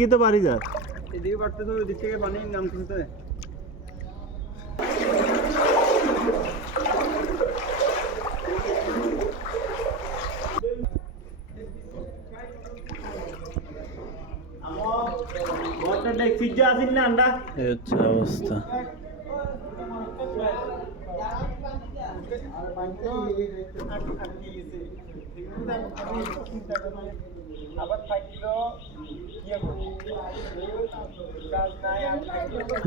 কি তো বাড়ি যা এদিকে বাড়তেছে ওই দিক থেকে পানি নামতেছে পিজ্জা আসিল না আন্ডা এই হচ্ছে অবস্থা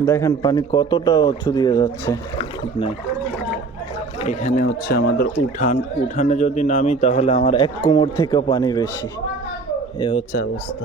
দেখেন পানি কতটা উঁচু দিয়ে যাচ্ছে। নাই এখানে হচ্ছে আমাদের উঠান। উঠানে যদি নামি তাহলে আমার এক কোমর থেকেও পানি বেশি। এ হচ্ছে অবস্থা।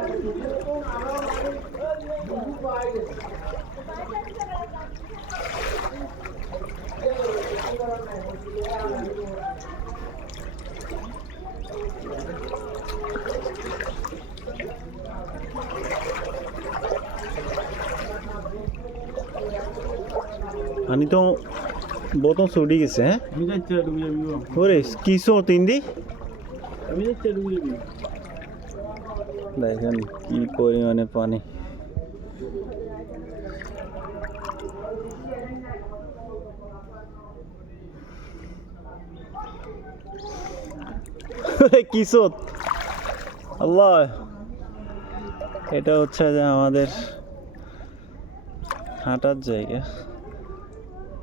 যাচ্ছি ডুবে যাবি ওরে কিসো তিনদি? আমি যাচ্ছি ডুবে যাবি। দেখেন কি পরিমাণে পানি। কিসত আল্লাহ! এটা হচ্ছে যে আমাদের হাঁটার জায়গা।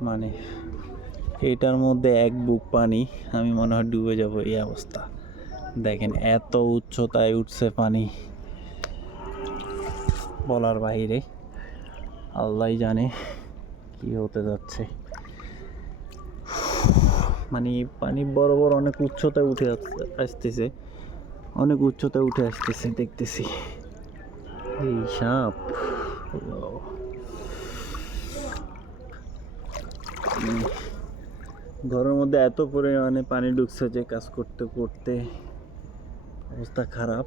মানে এটার মধ্যে এক বুক পানি, আমি মনে হয় ডুবে যাব এই অবস্থা। দেখেন এত উচ্চতায় উঠছে পানি বলার বাইরে। আল্লাহ জানে কি হতে যাচ্ছে। মানে পানি বড় বড় অনেক উচ্চতায় উঠে আসতে- আসতেছে। অনেক উচ্চতায় উঠে আসতেছে, দেখতেছি। এই সাপ আল্লাহ। উম, ঘরের মধ্যে এত পরিমাণে পানি ঢুকছে যে কাজ করতে করতে অবস্থা খারাপ।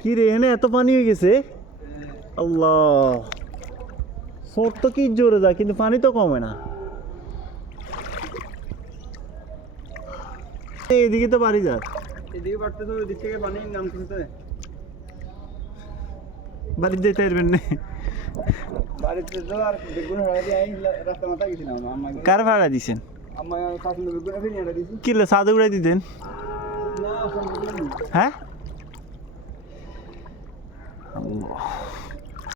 কি রে এনে এত পানি হয়ে গেছে? আল্লাহ। সোট তো কি জোরে যায় কিন্তু পানি তো কমে না। এদিকে তো বাড়ি যা। এদিকে ওই দিক থেকে পানি নামতেছে। বাড়ি যেতে পারবেন না। বাড়িতে তো আর বেগুন হারা দিয়ে রাস্তা মাথা গেছিলাম কার ভাড়া দিছেন? কিলো সাদে উড়াই দিতেন। হ্যাঁ?